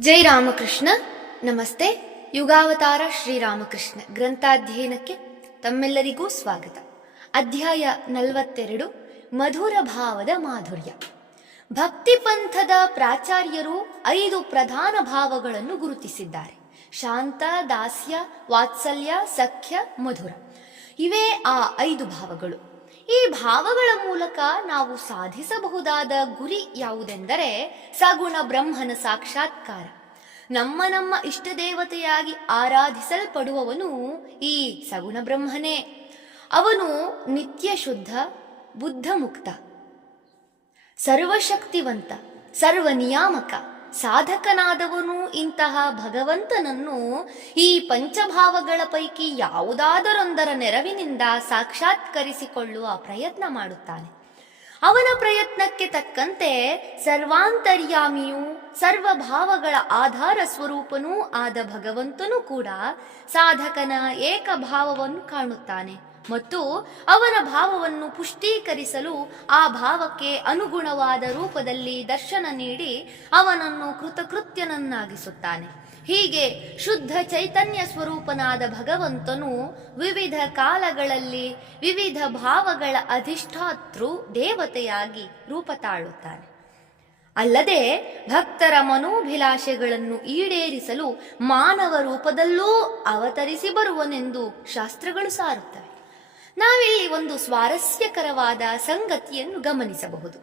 ಜೈ ರಾಮಕೃಷ್ಣ. ನಮಸ್ತೆ. ಯುಗಾವತಾರ ಶ್ರೀರಾಮಕೃಷ್ಣ ಗ್ರಂಥಾಧ್ಯಯನಕ್ಕೆ ತಮ್ಮೆಲ್ಲರಿಗೂ ಸ್ವಾಗತ. ಅಧ್ಯಾಯ ನಲವತ್ತೆರಡು, ಮಧುರ ಭಾವದ ಮಾಧುರ್ಯ. ಭಕ್ತಿ ಪಂಥದ ಪ್ರಾಚಾರ್ಯರು ಐದು ಪ್ರಧಾನ ಭಾವಗಳನ್ನು ಗುರುತಿಸಿದ್ದಾರೆ. ಶಾಂತ, ದಾಸ್ಯ, ವಾತ್ಸಲ್ಯ, ಸಖ್ಯ, ಮಧುರ. ಇವೇ ಆ ಐದು ಭಾವಗಳು. ಈ ಭಾವಗಳ ಮೂಲಕ ನಾವು ಸಾಧಿಸಬಹುದಾದ ಗುರಿ ಯಾವುದೆಂದರೆ ಸಗುಣ ಬ್ರಹ್ಮನ ಸಾಕ್ಷಾತ್ಕಾರ. ನಮ್ಮ ನಮ್ಮ ಇಷ್ಟ ದೇವತೆಯಾಗಿ ಆರಾಧಿಸಲ್ಪಡುವವನು ಈ ಸಗುಣ ಬ್ರಹ್ಮನೇ. ಅವನು ನಿತ್ಯ ಶುದ್ಧ ಬುದ್ಧ ಮುಕ್ತ ಸರ್ವಶಕ್ತಿವಂತ ಸರ್ವ ನಿಯಾಮಕ ಸಾಧಕನಾದವನು ಇಂತಹ ಭಗವಂತನನ್ನು ಈ ಪಂಚಭಾವಗಳ ಪೈಕಿ ಯಾವುದಾದರೊಂದರ ನೆರವಿನಿಂದ ಸಾಕ್ಷಾತ್ಕರಿಸಿಕೊಳ್ಳುವ ಪ್ರಯತ್ನ ಮಾಡುತ್ತಾನೆ. ಅವನ ಪ್ರಯತ್ನಕ್ಕೆ ತಕ್ಕಂತೆ ಸರ್ವಾಂತರ್ಯಾಮಿಯೂ, ಸರ್ವಭಾವಗಳ ಆಧಾರ ಸ್ವರೂಪನೂ ಆದ ಭಗವಂತನೂ ಕೂಡ ಸಾಧಕನ ಏಕಭಾವವನ್ನು ಕಾಣುತ್ತಾನೆ. ಮತ್ತು ಅವನ ಭಾವವನ್ನು ಪುಷ್ಟೀಕರಿಸಲು ಆ ಭಾವಕ್ಕೆ ಅನುಗುಣವಾದ ರೂಪದಲ್ಲಿ ದರ್ಶನ ನೀಡಿ ಅವನನ್ನು ಕೃತಕೃತ್ಯನನ್ನಾಗಿಸುತ್ತಾನೆ. ಹೀಗೆ ಶುದ್ಧ ಚೈತನ್ಯ ಸ್ವರೂಪನಾದ ಭಗವಂತನು ವಿವಿಧ ಕಾಲಗಳಲ್ಲಿ ವಿವಿಧ ಭಾವಗಳ ಅಧಿಷ್ಠಾತೃ ದೇವತೆಯಾಗಿ ರೂಪ ತಾಳುತ್ತಾನೆ ಅಲ್ಲದೆ ಭಕ್ತರ ಮನೋಭಿಲಾಷೆಗಳನ್ನು ಈಡೇರಿಸಲು ಮಾನವ ರೂಪದಲ್ಲೂ ಅವತರಿಸಿ ಬರುವನೆಂದು ಶಾಸ್ತ್ರಗಳು ಸಾರುತ್ತವೆ. ನಾವಿಲ್ಲಿ ಒಂದು ಸ್ವಾರಸ್ಯಕರವಾದ ಸಂಗತಿಯನ್ನು ಗಮನಿಸಬಹುದು.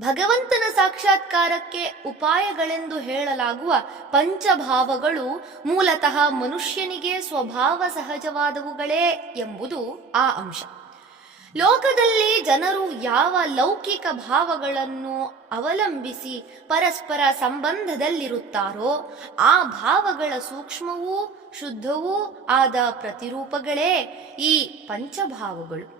ಭಗವಂತನ ಸಾಕ್ಷಾತ್ಕಾರಕ್ಕೆ ಉಪಾಯಗಳೆಂದು ಹೇಳಲಾಗುವ ಪಂಚಭಾವಗಳು ಮೂಲತಃ ಮನುಷ್ಯನಿಗೆ ಸ್ವಭಾವ ಸಹಜವಾದವುಗಳೇ ಎಂಬುದು ಆ ಅಂಶ. ಲೋಕದಲ್ಲಿ ಜನರು ಯಾವ ಲೌಕಿಕ ಭಾವಗಳನ್ನು ಅವಲಂಬಿಸಿ ಪರಸ್ಪರ ಸಂಬಂಧದಲ್ಲಿರುತ್ತಾರೋ, ಆ ಭಾವಗಳ ಸೂಕ್ಷ್ಮವೂ ಶುದ್ಧವೂ ಆದ ಪ್ರತಿರೂಪಗಳೇ ಈ ಪಂಚಭಾವಗಳು.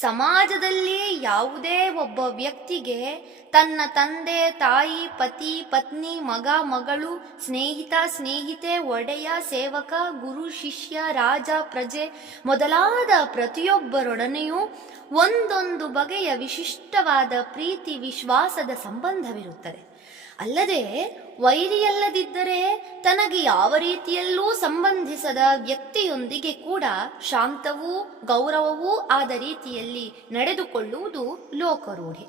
ಸಮಾಜದಲ್ಲಿ ಯಾವುದೇ ಒಬ್ಬ ವ್ಯಕ್ತಿಗೆ ತನ್ನ ತಂದೆ, ತಾಯಿ, ಪತಿ, ಪತ್ನಿ, ಮಗ, ಮಗಳು, ಸ್ನೇಹಿತ, ಸ್ನೇಹಿತೆ, ಒಡೆಯ, ಸೇವಕ, ಗುರು, ಶಿಷ್ಯ, ರಾಜ, ಪ್ರಜೆ ಮೊದಲಾದ ಪ್ರತಿಯೊಬ್ಬರೊಡನೆಯೂ ಒಂದೊಂದು ಬಗೆಯ ವಿಶಿಷ್ಟವಾದ ಪ್ರೀತಿ, ವಿಶ್ವಾಸದ ಸಂಬಂಧವಿರುತ್ತದೆ. ಅಲ್ಲದೆ ವೈರಿಯಲ್ಲದಿದ್ದರೆ ತನಗೆ ಯಾವ ರೀತಿಯಲ್ಲೂ ಸಂಬಂಧಿಸದ ವ್ಯಕ್ತಿಯೊಂದಿಗೆ ಕೂಡ ಶಾಂತವೂ ಗೌರವವೂ ಆದ ರೀತಿಯಲ್ಲಿ ನಡೆದುಕೊಳ್ಳುವುದು ಲೋಕರೂಢಿ.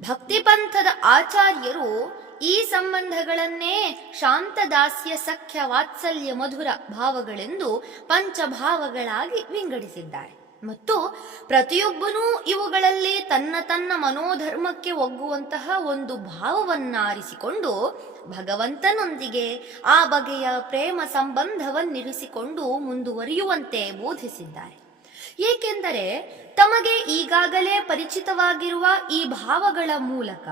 ಭಕ್ತಿಪಂಥದ ಆಚಾರ್ಯರು ಈ ಸಂಬಂಧಗಳನ್ನೇ ಶಾಂತದಾಸ್ಯ ಸಖ್ಯ ವಾತ್ಸಲ್ಯ ಮಧುರ ಭಾವಗಳೆಂದು ಪಂಚಭಾವಗಳಾಗಿ ವಿಂಗಡಿಸಿದ್ದಾರೆ. ಮತ್ತು ಪ್ರತಿಯೊಬ್ಬನೂ ಇವುಗಳಲ್ಲಿ ತನ್ನ ತನ್ನ ಮನೋಧರ್ಮಕ್ಕೆ ಒಗ್ಗುವಂತಹ ಒಂದು ಭಾವವನ್ನಾರಿಸಿಕೊಂಡು ಭಗವಂತನೊಂದಿಗೆ ಆ ಬಗೆಯ ಪ್ರೇಮ ಸಂಬಂಧವನ್ನಿರಿಸಿಕೊಂಡು ಮುಂದುವರಿಯುವಂತೆ ಬೋಧಿಸಿದ್ದಾರೆ. ಏಕೆಂದರೆ ತಮಗೆ ಈಗಾಗಲೇ ಪರಿಚಿತವಾಗಿರುವ ಈ ಭಾವಗಳ ಮೂಲಕ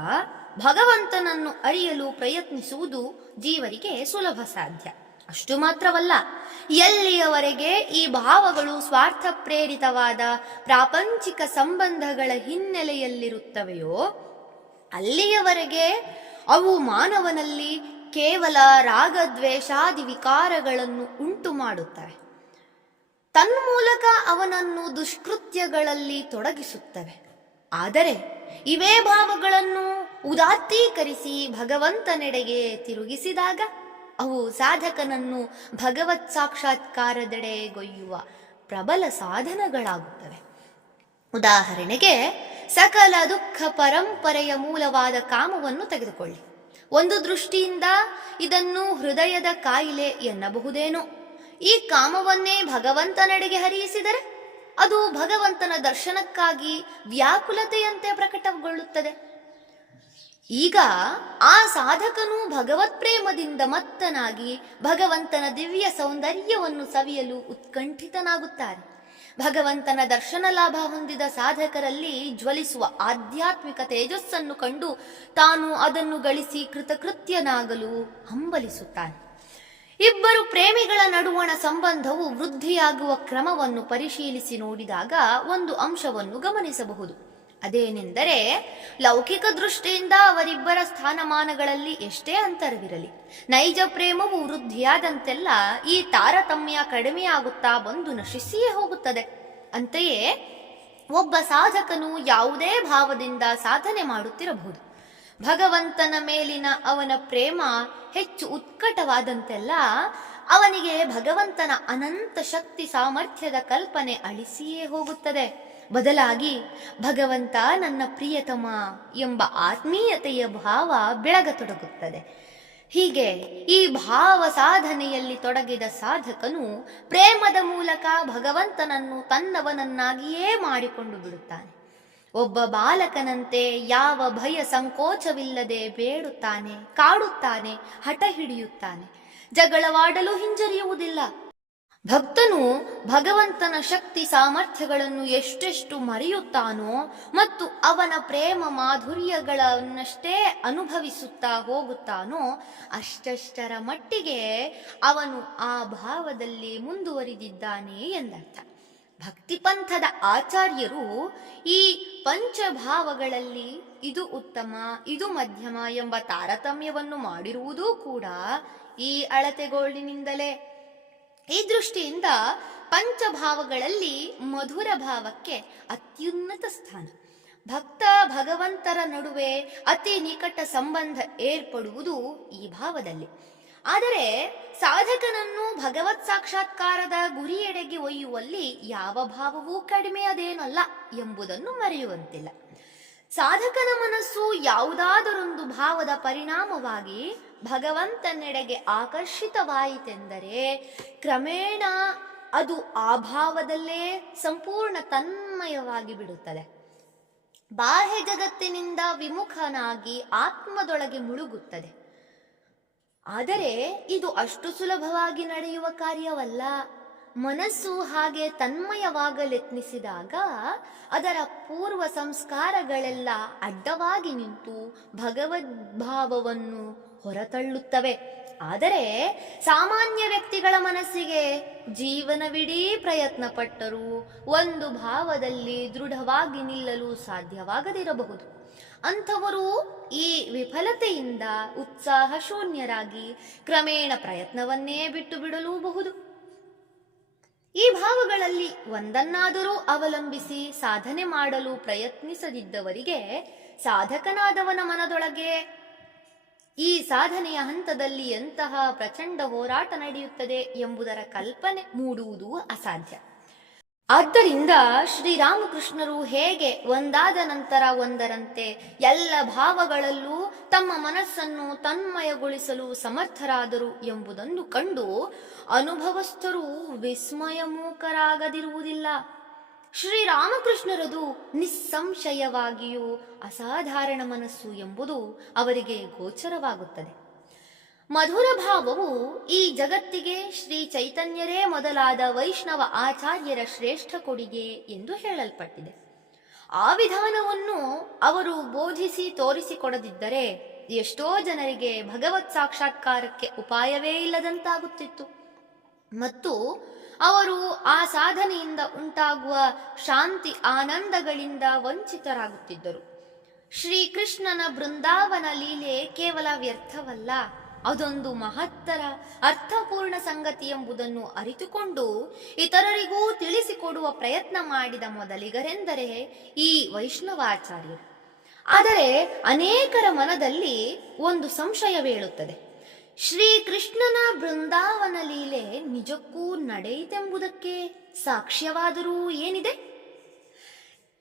ಭಗವಂತನನ್ನು ಅರಿಯಲು ಪ್ರಯತ್ನಿಸುವುದು ಜೀವರಿಗೆ ಸುಲಭ ಸಾಧ್ಯ. ಅಷ್ಟು ಮಾತ್ರವಲ್ಲ, ಎಲ್ಲಿಯವರೆಗೆ ಈ ಭಾವಗಳು ಸ್ವಾರ್ಥ ಪ್ರೇರಿತವಾದ ಪ್ರಾಪಂಚಿಕ ಸಂಬಂಧಗಳ ಹಿನ್ನೆಲೆಯಲ್ಲಿರುತ್ತವೆಯೋ, ಅಲ್ಲಿಯವರೆಗೆ ಅವು ಮಾನವನಲ್ಲಿ ಕೇವಲ ರಾಗದ್ವೇಷಾದಿ ವಿಕಾರಗಳನ್ನು ಉಂಟು ಮಾಡುತ್ತವೆ. ತನ್ಮೂಲಕ ಅವನನ್ನು ದುಷ್ಕೃತ್ಯಗಳಲ್ಲಿ ತೊಡಗಿಸುತ್ತವೆ. ಆದರೆ ಇವೇ ಭಾವಗಳನ್ನು ಉದಾತ್ತೀಕರಿಸಿ ಭಗವಂತನೆಡೆಗೆ ತಿರುಗಿಸಿದಾಗ ಅವು ಸಾಧಕನನ್ನು ಭಗವತ್ ಸಾಕ್ಷಾತ್ಕಾರದೆಡೆಗೊಯ್ಯುವ ಪ್ರಬಲ ಸಾಧನಗಳಾಗುತ್ತವೆ. ಉದಾಹರಣೆಗೆ, ಸಕಲ ದುಃಖ ಪರಂಪರೆಯ ಮೂಲವಾದ ಕಾಮವನ್ನು ತೆಗೆದುಕೊಳ್ಳಿ. ಒಂದು ದೃಷ್ಟಿಯಿಂದ ಇದನ್ನು ಹೃದಯದ ಕಾಯಿಲೆ ಎನ್ನಬಹುದೇನೋ? ಈ ಕಾಮವನ್ನೇ ಭಗವಂತನೆಡೆಗೆ ಹರಿಯಿಸಿದರೆ ಅದು ಭಗವಂತನ ದರ್ಶನಕ್ಕಾಗಿ ವ್ಯಾಕುಲತೆಯಂತೆ ಪ್ರಕಟಗೊಳ್ಳುತ್ತದೆ. ಈಗ ಆ ಸಾಧಕನು ಭಗವತ್ ಪ್ರೇಮದಿಂದ ಮತ್ತನಾಗಿ ಭಗವಂತನ ದಿವ್ಯ ಸೌಂದರ್ಯವನ್ನು ಸವಿಯಲು ಉತ್ಕಂಠಿತನಾಗುತ್ತಾರೆ ಭಗವಂತನ ದರ್ಶನ ಲಾಭ ಹೊಂದಿದ ಸಾಧಕರಲ್ಲಿ ಜ್ವಲಿಸುವ ಆಧ್ಯಾತ್ಮಿಕ ತೇಜಸ್ಸನ್ನು ಕಂಡು ತಾನು ಅದನ್ನು ಗಳಿಸಿ ಕೃತಕೃತ್ಯನಾಗಲು ಹಂಬಲಿಸುತ್ತಾನೆ. ಇಬ್ಬರು ಪ್ರೇಮಿಗಳ ನಡುವಣ ಸಂಬಂಧವು ವೃದ್ಧಿಯಾಗುವ ಕ್ರಮವನ್ನು ಪರಿಶೀಲಿಸಿ ನೋಡಿದಾಗ ಒಂದು ಅಂಶವನ್ನು ಗಮನಿಸಬಹುದು. ಅದೇನೆಂದರೆ ಲೌಕಿಕ ದೃಷ್ಟಿಯಿಂದ ಅವರಿಬ್ಬರ ಸ್ಥಾನಮಾನಗಳಲ್ಲಿ ಎಷ್ಟೇ ಅಂತರವಿರಲಿ, ನೈಜ ಪ್ರೇಮವು ವೃದ್ಧಿಯಾದಂತೆಲ್ಲ ಈ ತಾರತಮ್ಯ ಕಡಿಮೆಯಾಗುತ್ತಾ ಬಂದು ನಶಿಸಿಯೇ ಹೋಗುತ್ತದೆ. ಅಂತೆಯೇ ಒಬ್ಬ ಸಾಧಕನು ಯಾವುದೇ ಭಾವದಿಂದ ಸಾಧನೆ ಮಾಡುತ್ತಿರಬಹುದು. ಭಗವಂತನ ಮೇಲಿನ ಅವನ ಪ್ರೇಮ ಹೆಚ್ಚು ಉತ್ಕಟವಾದಂತೆಲ್ಲ ಅವನಿಗೆ ಭಗವಂತನ ಅನಂತ ಶಕ್ತಿ ಸಾಮರ್ಥ್ಯದ ಕಲ್ಪನೆ ಅಳಿಸಿಯೇ ಹೋಗುತ್ತದೆ. ಬದಲಾಗಿ ಭಗವಂತ ನನ್ನ ಪ್ರಿಯತಮ ಎಂಬ ಆತ್ಮೀಯತೆಯ ಭಾವ ಬೆಳಗತೊಡಗುತ್ತದೆ. ಹೀಗೆ ಈ ಭಾವ ಸಾಧನೆಯಲ್ಲಿ ತೊಡಗಿದ ಸಾಧಕನು ಪ್ರೇಮದ ಮೂಲಕ ಭಗವಂತನನ್ನು ತನ್ನವನನ್ನಾಗಿಯೇ ಮಾಡಿಕೊಂಡು ಬಿಡುತ್ತಾನೆ. ಒಬ್ಬ ಬಾಲಕನಂತೆ ಯಾವ ಭಯ ಸಂಕೋಚವಿಲ್ಲದೆ ಬೇಡುತ್ತಾನೆ, ಕಾಡುತ್ತಾನೆ ಹಠ ಹಿಡಿಯುತ್ತಾನೆ ಜಗಳವಾಡಲು ಹಿಂಜರಿಯುವುದಿಲ್ಲ. ಭಕ್ತನು ಭಗವಂತನ ಶಕ್ತಿ ಸಾಮರ್ಥ್ಯಗಳನ್ನು ಎಷ್ಟೆಷ್ಟು ಮರೆಯುತ್ತಾನೋ ಮತ್ತು ಅವನ ಪ್ರೇಮ ಮಾಧುರ್ಯಗಳನ್ನಷ್ಟೇ ಅನುಭವಿಸುತ್ತಾ ಹೋಗುತ್ತಾನೋ ಅಷ್ಟಷ್ಟರ ಮಟ್ಟಿಗೆ ಅವನು ಆ ಭಾವದಲ್ಲಿ ಮುಂದುವರಿದಿದ್ದಾನೆ ಎಂದರ್ಥ. ಭಕ್ತಿಪಂಥದ ಆಚಾರ್ಯರು ಈ ಪಂಚಭಾವಗಳಲ್ಲಿ ಇದು ಉತ್ತಮ, ಇದು ಮಧ್ಯಮ ಎಂಬ ತಾರತಮ್ಯವನ್ನು ಮಾಡಿರುವುದೂ ಕೂಡ ಈ ಅಳತೆಗೋಳಿನಿಂದಲೇ. ಈ ದೃಷ್ಟಿಯಿಂದ ಪಂಚಭಾವಗಳಲ್ಲಿ ಮಧುರ ಭಾವಕ್ಕೆ ಅತ್ಯುನ್ನತ ಸ್ಥಾನ. ಭಕ್ತ ಭಗವಂತರ ನಡುವೆ ಅತಿ ನಿಕಟ ಸಂಬಂಧ ಏರ್ಪಡುವುದು ಈ ಭಾವದಲ್ಲಿ. ಆದರೆ ಸಾಧಕನನ್ನು ಭಗವತ್ ಸಾಕ್ಷಾತ್ಕಾರದ ಗುರಿಯೆಡೆಗೆ ಒಯ್ಯುವಲ್ಲಿ ಯಾವ ಭಾವವೂ ಕಡಿಮೆಯದೇನಲ್ಲ ಎಂಬುದನ್ನು ಮರೆಯುವಂತಿಲ್ಲ. ಸಾಧಕನ ಮನಸ್ಸು ಯಾವುದಾದರೊಂದು ಭಾವದ ಪರಿಣಾಮವಾಗಿ ಭಗವಂತನೆಡೆಗೆ ಆಕರ್ಷಿತವಾಯಿತೆಂದರೆ ಕ್ರಮೇಣ ಅದು ಆ ಭಾವದಲ್ಲೇ ಸಂಪೂರ್ಣ ತನ್ಮಯವಾಗಿ ಬಿಡುತ್ತದೆ. ಬಾಹ್ಯ ಜಗತ್ತಿನಿಂದ ವಿಮುಖನಾಗಿ ಆತ್ಮದೊಳಗೆ ಮುಳುಗುತ್ತದೆ. ಆದರೆ ಇದು ಅಷ್ಟು ಸುಲಭವಾಗಿ ನಡೆಯುವ ಕಾರ್ಯವಲ್ಲ. ಮನಸ್ಸು ಹಾಗೆ ತನ್ಮಯವಾಗಲೆತ್ನಿಸಿದಾಗ ಅದರ ಪೂರ್ವ ಸಂಸ್ಕಾರಗಳೆಲ್ಲ ಅಡ್ಡವಾಗಿ ನಿಂತು ಭಗವದ್ಭಾವವನ್ನು ಹೊರತಳ್ಳುತ್ತವೆ. ಆದರೆ ಸಾಮಾನ್ಯ ವ್ಯಕ್ತಿಗಳ ಮನಸ್ಸಿಗೆ ಜೀವನವಿಡೀ ಪ್ರಯತ್ನ ಪಟ್ಟರೂ ಒಂದು ಭಾವದಲ್ಲಿ ದೃಢವಾಗಿ ನಿಲ್ಲಲು ಸಾಧ್ಯವಾಗದಿರಬಹುದು. ಅಂಥವರು ಈ ವಿಫಲತೆಯಿಂದ ಉತ್ಸಾಹ ಶೂನ್ಯರಾಗಿ ಕ್ರಮೇಣ ಪ್ರಯತ್ನವನ್ನೇ ಬಿಟ್ಟು ಬಿಡಲೂಬಹುದು ಈ ಭಾವಗಳಲ್ಲಿ ಒಂದನ್ನಾದರೂ ಅವಲಂಬಿಸಿ ಸಾಧನೆ ಮಾಡಲು ಪ್ರಯತ್ನಿಸದಿದ್ದವರಿಗೆ ಸಾಧಕನಾದವನ ಮನದೊಳಗೆ ಈ ಸಾಧನೆಯ ಹಂತದಲ್ಲಿ ಎಂತಹ ಪ್ರಚಂಡ ಹೋರಾಟ ನಡೆಯುತ್ತದೆ ಎಂಬುದರ ಕಲ್ಪನೆ ಮೂಡುವುದು ಅಸಾಧ್ಯ. ಆದ್ದರಿಂದ ಶ್ರೀರಾಮಕೃಷ್ಣರು ಹೇಗೆ ಒಂದಾದ ನಂತರ ಒಂದರಂತೆ ಎಲ್ಲ ಭಾವಗಳಲ್ಲೂ ತಮ್ಮ ಮನಸ್ಸನ್ನು ತನ್ಮಯಗೊಳಿಸಲು ಸಮರ್ಥರಾದರು ಎಂಬುದನ್ನು ಕಂಡು ಅನುಭವಸ್ಥರು ವಿಸ್ಮಯಮೂಕರಾಗದಿರುವುದಿಲ್ಲ. ಶ್ರೀರಾಮಕೃಷ್ಣರದು ನಿಸ್ಸಂಶಯವಾಗಿಯೂ ಅಸಾಧಾರಣ ಮನಸ್ಸು ಎಂಬುದು ಅವರಿಗೆ ಗೋಚರವಾಗುತ್ತದೆ. ಮಧುರ ಭಾವವು ಈ ಜಗತ್ತಿಗೆ ಶ್ರೀ ಚೈತನ್ಯರೇ ಮೊದಲಾದ ವೈಷ್ಣವ ಆಚಾರ್ಯರ ಶ್ರೇಷ್ಠ ಕೊಡುಗೆ ಎಂದು ಹೇಳಲ್ಪಟ್ಟಿದೆ. ಆ ವಿಧಾನವನ್ನು ಅವರು ಬೋಧಿಸಿ ತೋರಿಸಿಕೊಡದಿದ್ದರೆ ಎಷ್ಟೋ ಜನರಿಗೆ ಭಗವತ್ ಸಾಕ್ಷಾತ್ಕಾರಕ್ಕೆ ಉಪಾಯವೇ ಇಲ್ಲದಂತಾಗುತ್ತಿತ್ತು. ಮತ್ತು ಅವರು ಆ ಸಾಧನೆಯಿಂದ ಉಂಟಾಗುವ ಶಾಂತಿ ಆನಂದಗಳಿಂದ ವಂಚಿತರಾಗುತ್ತಿದ್ದರು. ಶ್ರೀಕೃಷ್ಣನ ಬೃಂದಾವನ ಲೀಲೆ ಕೇವಲ ವ್ಯರ್ಥವಲ್ಲ, ಅದೊಂದು ಮಹತ್ತರ, ಅರ್ಥಪೂರ್ಣ ಸಂಗತಿ ಎಂಬುದನ್ನು ಅರಿತುಕೊಂಡು ಇತರರಿಗೂ ತಿಳಿಸಿಕೊಡುವ ಪ್ರಯತ್ನ ಮಾಡಿದ ಮೊದಲಿಗರೆಂದರೆ ಈ ವೈಷ್ಣವಾಚಾರ್ಯರು. ಆದರೆ ಅನೇಕರ ಮನದಲ್ಲಿ ಒಂದು ಸಂಶಯವೇಳುತ್ತದೆ ಶ್ರೀಕೃಷ್ಣನ ಬೃಂದಾವನ ಲೀಲೆ ನಿಜಕ್ಕೂ ನಡೆಯಿತೆಂಬುದಕ್ಕೆ ಸಾಕ್ಷ್ಯವಾದರೂ ಏನಿದೆ?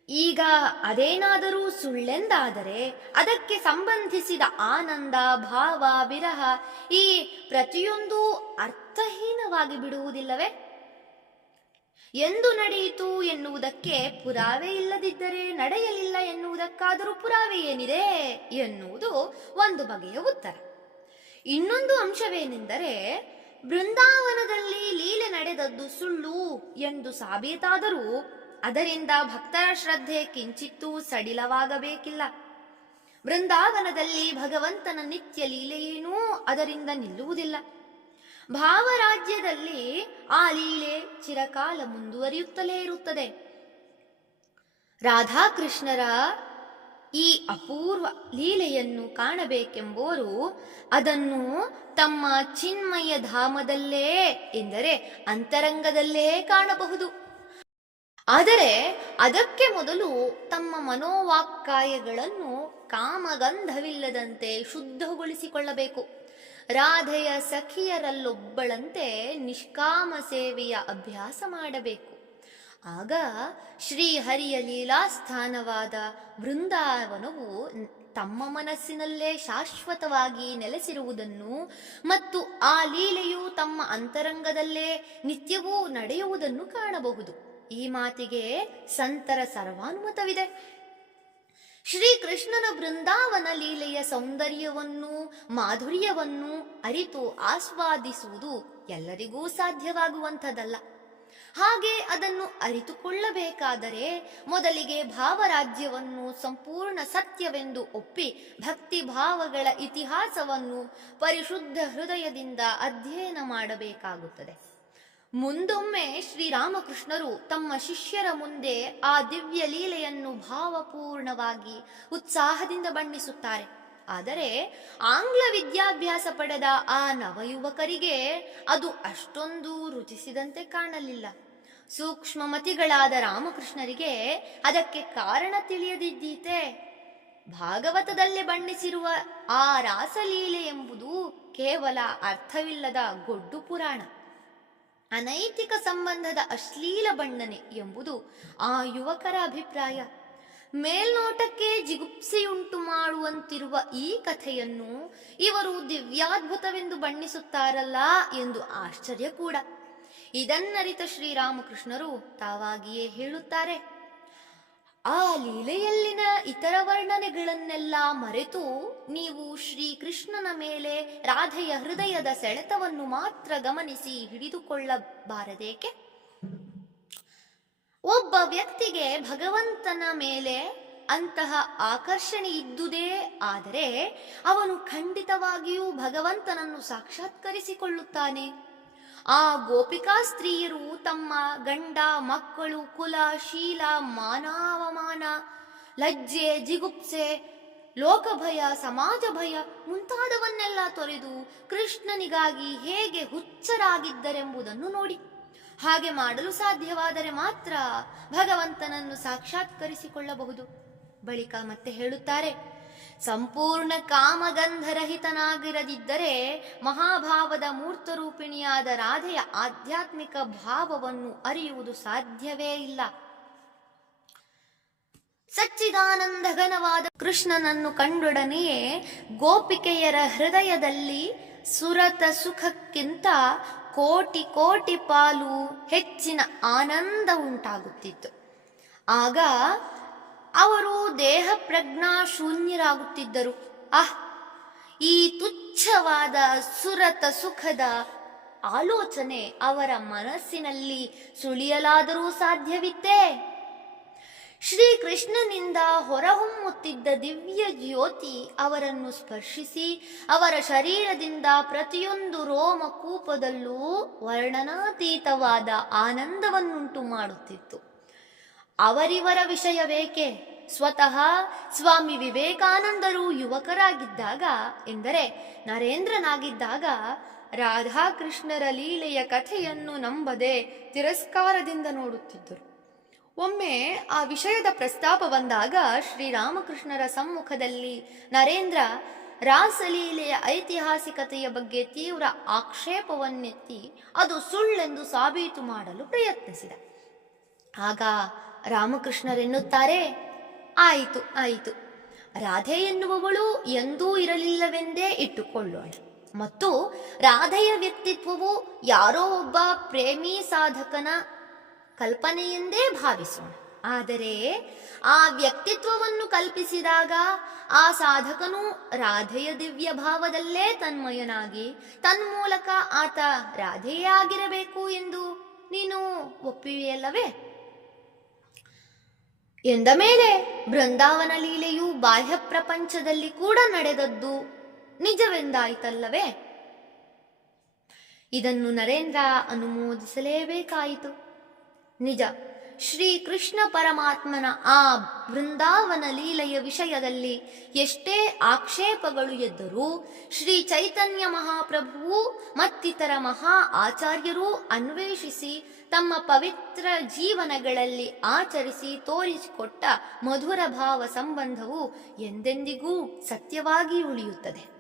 ಈಗ ಅದೇನಾದರೂ ಸುಳ್ಳೆಂದಾದರೆ ಅದಕ್ಕೆ ಸಂಬಂಧಿಸಿದ ಆನಂದ, ಭಾವ, ವಿರಹ ಈ ಪ್ರತಿಯೊಂದೂ ಅರ್ಥಹೀನವಾಗಿ ಬಿಡುವುದಿಲ್ಲವೇ? ಎಂದು ನಡೆಯಿತು ಎನ್ನುವುದಕ್ಕೆ ಪುರಾವೆ ಇಲ್ಲದಿದ್ದರೆ ನಡೆಯಲಿಲ್ಲ ಎನ್ನುವುದಕ್ಕಾದರೂ ಪುರಾವೆ ಏನಿದೆ ಎನ್ನುವುದು ಒಂದು ಬಗೆಯ ಉತ್ತರ. ಇನ್ನೊಂದು ಅಂಶವೇನೆಂದರೆ, ಬೃಂದಾವನದಲ್ಲಿ ಲೀಲೆ ನಡೆದದ್ದು ಸುಳ್ಳು ಎಂದು ಸಾಬೀತಾದರೂ, ಅದರಿಂದ ಭಕ್ತರ ಶ್ರದ್ಧೆ ಕಿಂಚಿತ್ತೂ ಸಡಿಲವಾಗಬೇಕಿಲ್ಲ. ಬೃಂದಾವನದಲ್ಲಿ ಭಗವಂತನ ನಿತ್ಯ ಲೀಲೆಯೇನೂ ಅದರಿಂದ ನಿಲ್ಲುವುದಿಲ್ಲ. ಭಾವರಾಜ್ಯದಲ್ಲಿ ಆ ಲೀಲೆ ಚಿರಕಾಲ ಮುಂದುವರಿಯುತ್ತಲೇ ಇರುತ್ತದೆ. ರಾಧಾಕೃಷ್ಣರ ಈ ಅಪೂರ್ವ ಲೀಲೆಯನ್ನು ಕಾಣಬೇಕೆಂಬುವರು ಅದನ್ನು ತಮ್ಮ ಚಿನ್ಮಯ ಧಾಮದಲ್ಲೇ ಎಂದರೆ ಅಂತರಂಗದಲ್ಲೇ ಕಾಣಬಹುದು. ಆದರೆ ಅದಕ್ಕೆ ಮೊದಲು ತಮ್ಮ ಮನೋವಾಕ್ಕಾಯಗಳನ್ನು ಕಾಮಗಂಧವಿಲ್ಲದಂತೆ ಶುದ್ಧಗೊಳಿಸಿಕೊಳ್ಳಬೇಕು. ರಾಧೆಯ ಸಖಿಯರಲ್ಲೊಬ್ಬಳಂತೆ ನಿಷ್ಕಾಮ ಸೇವೆಯ ಅಭ್ಯಾಸ ಮಾಡಬೇಕು. ಆಗ ಶ್ರೀಹರಿಯ ಲೀಲಾಸ್ಥಾನವಾದ ವೃಂದಾವನವು ತಮ್ಮ ಮನಸ್ಸಿನಲ್ಲೇ ಶಾಶ್ವತವಾಗಿ ನೆಲೆಸಿರುವುದನ್ನು ಮತ್ತು ಆ ಲೀಲೆಯು ತಮ್ಮ ಅಂತರಂಗದಲ್ಲೇ ನಿತ್ಯವೂ ನಡೆಯುವುದನ್ನು ಕಾಣಬಹುದು. ಈ ಮಾತಿಗೆ ಸಂತರ ಸರ್ವಾನುಮತವಿದೆ. ಶ್ರೀಕೃಷ್ಣನ ಬೃಂದಾವನ ಲೀಲೆಯ ಸೌಂದರ್ಯವನ್ನು, ಮಾಧುರ್ಯವನ್ನು ಅರಿತು ಆಸ್ವಾದಿಸುವುದು ಎಲ್ಲರಿಗೂ ಸಾಧ್ಯವಾಗುವಂಥದ್ದಲ್ಲ. ಹಾಗೆ ಅದನ್ನು ಅರಿತುಕೊಳ್ಳಬೇಕಾದರೆ ಮೊದಲಿಗೆ ಭಾವರಾಜ್ಯವನ್ನು ಸಂಪೂರ್ಣ ಸತ್ಯವೆಂದು ಒಪ್ಪಿ ಭಕ್ತಿ ಭಾವಗಳ ಇತಿಹಾಸವನ್ನು ಪರಿಶುದ್ಧ ಹೃದಯದಿಂದ ಅಧ್ಯಯನ ಮಾಡಬೇಕಾಗುತ್ತದೆ. ಮುಂದೊಮ್ಮೆ ಶ್ರೀರಾಮಕೃಷ್ಣರು ತಮ್ಮ ಶಿಷ್ಯರ ಮುಂದೆ ಆ ದಿವ್ಯ ಲೀಲೆಯನ್ನು ಭಾವಪೂರ್ಣವಾಗಿ ಉತ್ಸಾಹದಿಂದ ಬಣ್ಣಿಸುತ್ತಾರೆ. ಆದರೆ ಆಂಗ್ಲ ವಿದ್ಯಾಭ್ಯಾಸ ಪಡೆದ ಆ ನವಯುವಕರಿಗೆ ಅದು ಅಷ್ಟೊಂದು ರುಚಿಸಿದಂತೆ ಕಾಣಲಿಲ್ಲ. ಸೂಕ್ಷ್ಮಮತಿಗಳಾದ ರಾಮಕೃಷ್ಣರಿಗೆ ಅದಕ್ಕೆ ಕಾರಣ ತಿಳಿಯದಿದ್ದೀತೆ. ಭಾಗವತದಲ್ಲಿ ಬಣ್ಣಿಸಿರುವ ಆ ರಾಸಲೀಲೆ ಎಂಬುದು ಕೇವಲ ಅರ್ಥವಿಲ್ಲದ ಗೊಡ್ಡು ಪುರಾಣ. ಅನೈತಿಕ ಸಂಬಂಧದ ಅಶ್ಲೀಲ ಬಣ್ಣನೆ ಎಂಬುದು ಆ ಯುವಕರ ಅಭಿಪ್ರಾಯ. ಮೇಲ್ನೋಟಕ್ಕೆ ಜಿಗುಪ್ಸೆಯುಂಟು ಮಾಡುವಂತಿರುವ ಈ ಕಥೆಯನ್ನು ಇವರು ದಿವ್ಯಾದ್ಭುತವೆಂದು ಬಣ್ಣಿಸುತ್ತಾರಲ್ಲ ಎಂದು ಆಶ್ಚರ್ಯ ಕೂಡ. ಇದನ್ನರಿತ ಶ್ರೀರಾಮಕೃಷ್ಣರು ತಾವಾಗಿಯೇ ಹೇಳುತ್ತಾರೆ. ಆ ಲೀಲೆಯಲ್ಲಿನ ಇತರ ವರ್ಣನೆಗಳನ್ನೆಲ್ಲ ಮರೆತು ನೀವು ಶ್ರೀಕೃಷ್ಣನ ಮೇಲೆ ರಾಧೆಯ ಹೃದಯದ ಸೆಳೆತವನ್ನು ಮಾತ್ರ ಗಮನಿಸಿ ಹಿಡಿದುಕೊಳ್ಳಬಾರದೇಕೆ? ಒಬ್ಬ ವ್ಯಕ್ತಿಗೆ ಭಗವಂತನ ಮೇಲೆ ಅಂತಹ ಆಕರ್ಷಣೆ ಇದ್ದುದೇ ಆದರೆ ಅವನು ಖಂಡಿತವಾಗಿಯೂ ಭಗವಂತನನ್ನು ಸಾಕ್ಷಾತ್ಕರಿಸಿಕೊಳ್ಳುತ್ತಾನೆ. ಆ ಗೋಪಿಕಾ ಸ್ತ್ರೀಯರು ತಮ್ಮ ಗಂಡ, ಮಕ್ಕಳು, ಕುಲ, ಶೀಲ, ಮಾನಾವಮಾನ, ಲಜ್ಜೆ, ಜಿಗುಪ್ಸೆ, ಲೋಕಭಯ ಸಮಾಜ ಭಯ ಮುಂತಾದವನ್ನೆಲ್ಲ ತೊರೆದು ಕೃಷ್ಣನಿಗಾಗಿ ಹೇಗೆ ಹುಚ್ಚರಾಗಿದ್ದರೆಂಬುದನ್ನು ನೋಡಿ. ಹಾಗೆ ಮಾಡಲು ಸಾಧ್ಯವಾದರೆ ಮಾತ್ರ ಭಗವಂತನನ್ನು ಸಾಕ್ಷಾತ್ಕರಿಸಿಕೊಳ್ಳಬಹುದು. ಬಳಿಕ ಮತ್ತೆ ಹೇಳುತ್ತಾರೆ, ಸಂಪೂರ್ಣ ಕಾಮಗಂಧರಹಿತನಾಗಿರದಿದ್ದರೆ ಮಹಾಭಾವದ ಮೂರ್ತರೂಪಿಣಿಯಾದ ರಾಧೆಯ ಆಧ್ಯಾತ್ಮಿಕ ಭಾವವನ್ನು ಅರಿಯುವುದು ಸಾಧ್ಯವೇ ಇಲ್ಲ. ಸಚ್ಚಿದಾನಂದ ಘನವಾದ ಕೃಷ್ಣನನ್ನು ಕಂಡೊಡನೆಯೇ ಗೋಪಿಕೆಯರ ಹೃದಯದಲ್ಲಿ ಸುರತ ಸುಖಕ್ಕಿಂತ ಕೋಟಿ ಕೋಟಿ ಪಾಲು ಹೆಚ್ಚಿನ ಆನಂದ ಉಂಟಾಗುತ್ತಿತ್ತು. ಆಗ ಅವರು ದೇಹ ಪ್ರಜ್ಞಾ ಶೂನ್ಯರಾಗುತ್ತಿದ್ದರು. ಅಹ್, ಈ ತುಚ್ಛವಾದ ಸುರತ ಸುಖದ ಆಲೋಚನೆ ಅವರ ಮನಸ್ಸಿನಲ್ಲಿ ಸುಳಿಯಲಾದರೂ ಸಾಧ್ಯವಿತ್ತೇ? ಶ್ರೀಕೃಷ್ಣನಿಂದ ಹೊರಹೊಮ್ಮುತ್ತಿದ್ದ ದಿವ್ಯ ಜ್ಯೋತಿ ಅವರನ್ನು ಸ್ಪರ್ಶಿಸಿ, ಅವರ ಶರೀರದಿಂದ ಪ್ರತಿಯೊಂದು ರೋಮಕೂಪದಲ್ಲೂ ವರ್ಣನಾತೀತವಾದ ಆನಂದವನ್ನುಂಟು ಮಾಡುತ್ತಿತ್ತು. ಅವರಿವರ ವಿಷಯವೇಕೆ? ಸ್ವತಃ ಸ್ವಾಮಿ ವಿವೇಕಾನಂದರು ಯುವಕರಾಗಿದ್ದಾಗ ಎಂದರೆ ನರೇಂದ್ರನಾಗಿದ್ದಾಗ ರಾಧಾಕೃಷ್ಣರ ಲೀಲೆಯ ಕಥೆಯನ್ನು ನಂಬದೆ ತಿರಸ್ಕಾರದಿಂದ ನೋಡುತ್ತಿದ್ದರು. ಒಮ್ಮೆ ಆ ವಿಷಯದ ಪ್ರಸ್ತಾಪ ಬಂದಾಗ ಶ್ರೀರಾಮಕೃಷ್ಣರ ಸಮ್ಮುಖದಲ್ಲಿ ನರೇಂದ್ರ ರಾಸಲೀಲೆಯ ಐತಿಹಾಸಿಕತೆಯ ಬಗ್ಗೆ ತೀವ್ರ ಆಕ್ಷೇಪವನ್ನೆತ್ತಿ ಅದು ಸುಳ್ಳೆಂದು ಸಾಬೀತು ಮಾಡಲು ಪ್ರಯತ್ನಿಸಿದ. ಆಗ ರಾಮಕೃಷ್ಣರೆನ್ನುತ್ತಾರೆ, ಆಯಿತು ಆಯಿತು. ರಾಧೆ ಎನ್ನುವವಳು ಎಂದೂ ಇರಲಿಲ್ಲವೆಂದೇ ಇಟ್ಟುಕೊಳ್ಳೋಣ. ಮತ್ತು ರಾಧೆಯ ವ್ಯಕ್ತಿತ್ವವು ಯಾರೋ ಒಬ್ಬ ಪ್ರೇಮಿ ಸಾಧಕನ ಕಲ್ಪನೆಯೆಂದೇ ಭಾವಿಸೋಣ. ಆದರೆ ಆ ವ್ಯಕ್ತಿತ್ವವನ್ನು ಕಲ್ಪಿಸಿದಾಗ ಆ ಸಾಧಕನು ರಾಧೆಯ ದಿವ್ಯ ಭಾವದಲ್ಲೇ ತನ್ಮಯನಾಗಿ ತನ್ಮೂಲಕ ಆತ ರಾಧೆಯೇ ಆಗಿರಬೇಕು ಎಂದು ನೀನು ಒಪ್ಪಿವೆಯಲ್ಲವೇ? ಎಂದ ಮೇಲೆ ಬೃಂದಾವನ ಲೀಲೆಯು ಬಾಹ್ಯ ಪ್ರಪಂಚದಲ್ಲಿ ಕೂಡ ನಡೆದದ್ದು ನಿಜವೆಂದಾಯಿತಲ್ಲವೇ? ಇದನ್ನು ನರೇಂದ್ರ ಅನುಮೋದಿಸಲೇಬೇಕಾಯಿತು. ನಿಜ. ಶ್ರೀ ಕೃಷ್ಣ ಪರಮಾತ್ಮನ ಆ ಬೃಂದಾವನ ಲೀಲೆಯ ವಿಷಯದಲ್ಲಿ ಎಷ್ಟೇ ಆಕ್ಷೇಪಗಳು ಎದ್ದರೂ ಶ್ರೀ ಚೈತನ್ಯ ಮಹಾಪ್ರಭುವು ಮತ್ತಿತರ ಮಹಾ ಆಚಾರ್ಯರೂ ಅನ್ವೇಷಿಸಿ ತಮ್ಮ ಪವಿತ್ರ ಜೀವನಗಳಲ್ಲಿ ಆಚರಿಸಿ ತೋರಿಸಿಕೊಟ್ಟ ಮಧುರ ಭಾವ ಸಂಬಂಧವು ಎಂದೆಂದಿಗೂ ಸತ್ಯವಾಗಿ ಉಳಿಯುತ್ತದೆ.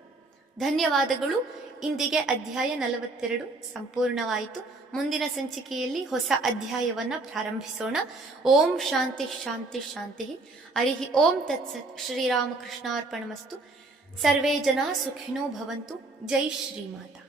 ಧನ್ಯವಾದಗಳು. ಇಂದಿಗೆ ಅಧ್ಯಾಯ ನಲವತ್ತೆರಡು ಸಂಪೂರ್ಣವಾಯಿತು. ಮುಂದಿನ ಸಂಚಿಕೆಯಲ್ಲಿ ಹೊಸ ಅಧ್ಯಾಯವನ್ನು ಪ್ರಾರಂಭಿಸೋಣ. ಓಂ ಶಾಂತಿ ಶಾಂತಿ ಶಾಂತಿ. ಹರಿ ಓಂ ತತ್ಸತ್ ಶ್ರೀರಾಮಕೃಷ್ಣಾರ್ಪಣಮಸ್ತು. ಸರ್ವೇ ಜನ ಸುಖಿನೋ ಭವಂತು. ಜೈ ಶ್ರೀಮಾತಾ